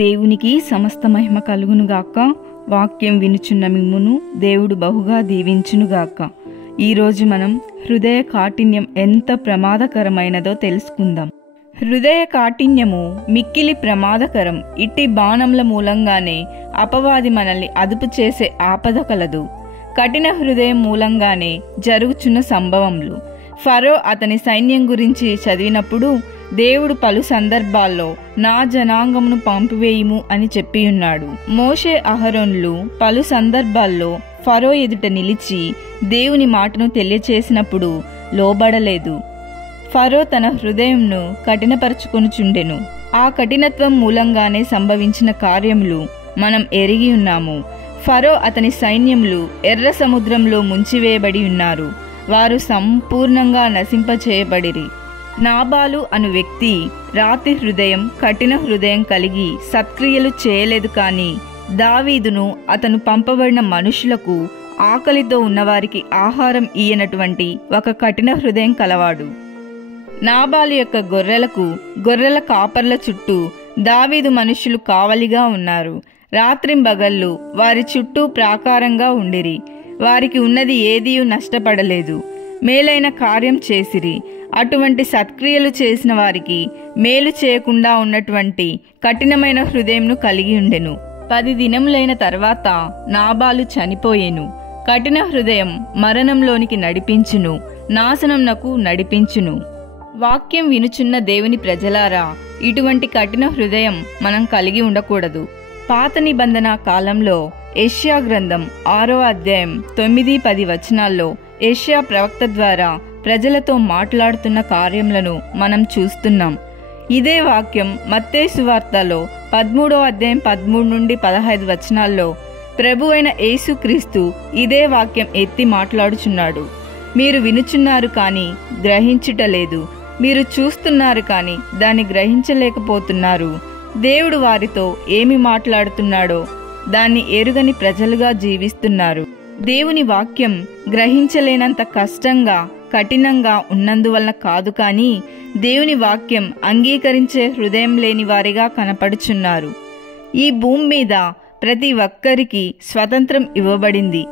దేవునికి సమస్త మహిమ కలుగునుగాక. వాక్యం వినుచున్న మిమ్మును దేవుడు బహుగా దీవించునుగాక. ఈరోజు మనం హృదయ కాఠిన్యం ఎంత ప్రమాదకరమైనదో తెలుసుకుందాం. హృదయ కాఠిన్యము మిక్కిలి ప్రమాదకరం. ఇట్టి బాణంల మూలంగానే అపవాది మనల్ని అదుపు చేసే ఆపద కలదు. కఠిన హృదయం మూలంగానే జరుగుచున్న సంభవములు. ఫరో అతని సైన్యం గురించి చదివినప్పుడు దేవుడు పలు సందర్భాల్లో నా జనాంగమును పంపివేయుము అని చెప్పియున్నాడు. మోషే అహరోన్లు పలు సందర్భాల్లో ఫరో ఎదుట నిలిచి దేవుని మాటను తెలియచేసినప్పుడు లోబడలేదు. ఫరో తన హృదయంను కఠినపరుచుకొనుచుండెను. ఆ కఠినత్వం మూలంగానే సంభవించిన కార్యములు మనం ఎరిగి ఉన్నాము. ఫరో అతని సైన్యములు ఎర్ర సముద్రంలో ముంచివేయబడి ఉన్నారు. వారు సంపూర్ణంగా నశింపచేయబడిరి. నాబాలు అను వ్యక్తి రాతి హృదయం, కఠిన హృదయం కలిగి సత్క్రియలు చేయలేదు. కానీ దావీదును అతను పంపబడిన మనుషులకు ఆకలితో ఉన్నవారికి ఆహారం ఇయ్యనటువంటి ఒక కఠిన హృదయం కలవాడు. నాబాలు యొక్క గొర్రెల కాపర్ల చుట్టూ దావీదు మనుషులు కావలిగా ఉన్నారు. రాత్రింబగళ్ళు వారి చుట్టూ ప్రాకారంగా ఉండిరి. వారికి ఉన్నది ఏదీ నష్టపడలేదు. మేలైన కార్యం చేసిరి. అటువంటి సత్క్రియలు చేసిన వారికి మేలు చేయకుండా ఉన్నటువంటి కఠినమైన హృదయంను కలిగి ఉండెను. 10 దినములైన తర్వాత నాబాలు చనిపోయెను. కఠిన హృదయం మరణంలోనికి నడిపించును, నాశనంనకు నడిపించును. వాక్యం వినుచున్న దేవుని ప్రజలారా, ఇటువంటి కఠిన హృదయం మనం కలిగి ఉండకూడదు. పాత నిబంధన కాలంలో యెషయా గ్రంథం 6వ అధ్యాయం 9-10 వచనాల్లో యెషయా ప్రవక్త ద్వారా ప్రజలతో మాట్లాడుతున్న కార్యములను మనం చూస్తున్నాం. ఇదే వాక్యం మత్తయి సువార్తలో 13వ అధ్యాయం 13-15 వచనాల్లో ప్రభు అయిన యేసుక్రీస్తు ఇదే వాక్యం ఎత్తి మాట్లాడుచున్నాడు. మీరు వినుచున్నారు కానీ గ్రహించుటలేదు, మీరు చూస్తున్నారు కానీ దాన్ని గ్రహించలేకపోతున్నారు. దేవుడు వారితో ఏమి మాట్లాడుతున్నాడో దాన్ని ఎరుగని ప్రజలుగా జీవిస్తున్నారు. దేవుని వాక్యం గ్రహించలేనంత కష్టంగా, కఠినంగా ఉన్నందువలన కాదు, కానీ దేవుని వాక్యం అంగీకరించే హృదయం లేని వారిగా కనపడుచున్నారు. ఈ భూమి మీద ప్రతి ఒక్కరికి స్వతంత్రం ఇవ్వబడింది.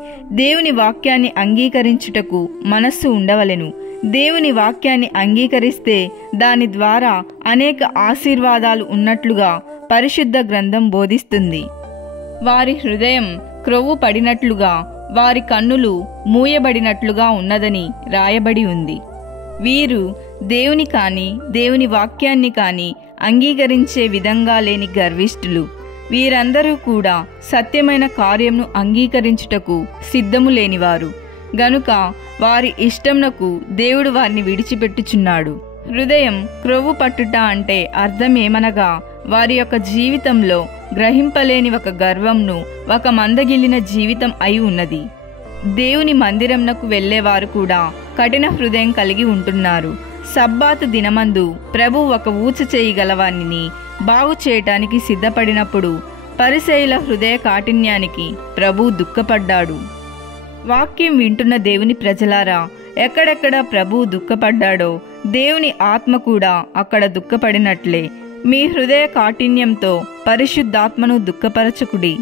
దేవుని వాక్యాన్ని అంగీకరించుటకు మనస్సు ఉండవలెను. దేవుని వాక్యాన్ని అంగీకరిస్తే దాని ద్వారా అనేక ఆశీర్వాదాలు ఉన్నట్లుగా పరిశుద్ధ గ్రంథం బోధిస్తుంది. వారి హృదయం క్రొవ్వు పడినట్లుగా, వారి కన్నులు మూయబడినట్లుగా ఉన్నదని రాయబడి ఉంది. వీరు దేవుని కాని దేవుని వాక్యాన్ని కాని అంగీకరించే విధంగా లేని గర్విష్ఠులు. వీరందరూ కూడా సత్యమైన కార్యంను అంగీకరించుటకు సిద్ధము లేనివారు గనుక వారి ఇష్టంనకు దేవుడు వారిని విడిచిపెట్టుచున్నాడు. హృదయం క్రొవ్వు పట్టుట అంటే అర్థమేమనగా వారి యొక్క జీవితంలో గ్రహింపలేని ఒక గర్వంను, ఒక మందగిల్లిన జీవితం అయి ఉన్నది. దేవుని మందిరంనకు వెళ్లేవారు కూడా కఠిన హృదయం కలిగి ఉంటున్నారు. సబ్బాతు దినమందు ప్రభు ఒక ఊచ చేయగలవానిని బాగు చేయటానికి సిద్ధపడినప్పుడు పరిసయ్యుల హృదయ కాఠిన్యానికి ప్రభు దుఃఖపడ్డాడు. వాక్యం వింటున్న దేవుని ప్రజలారా, ఎక్కడెక్కడ ప్రభు దుఃఖపడ్డాడో దేవుని ఆత్మ కూడా అక్కడ దుఃఖపడినట్లే. మీ హృదయ కాఠిన్యంతో పరిశుద్ధాత్మను దుఃఖపరచకుడి.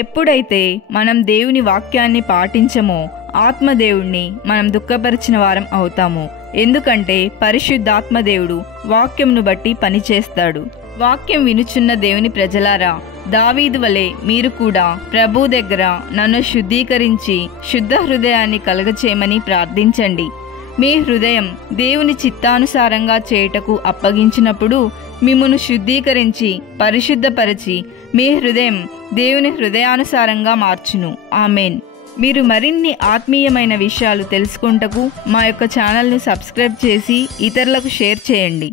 ఎప్పుడైతే మనం దేవుని వాక్యాన్ని పాటించమో ఆత్మదేవుణ్ణి మనం దుఃఖపరిచిన వారం అవుతాము. ఎందుకంటే పరిశుద్ధాత్మ దేవుడు వాక్యంను బట్టి పనిచేస్తాడు. వాక్యం వినుచున్న దేవుని ప్రజలారా, దావీదు వలె మీరు కూడా ప్రభు దగ్గర నన్ను శుద్ధీకరించి శుద్ధ హృదయాన్ని కలగచేయమని ప్రార్థించండి. మీ హృదయం దేవుని చిత్తానుసారంగా చేయుటకు అప్పగించినప్పుడు మిమ్మును శుద్ధీకరించి పరిశుద్ధపరిచి మీ హృదయం దేవుని హృదయానుసారంగా మార్చును. ఆమెన్. మీరు మరిన్ని ఆత్మీయమైన విషయాలు తెలుసుకుంటకు మా యొక్క ఛానల్ను సబ్స్క్రైబ్ చేసి ఇతరులకు షేర్ చేయండి.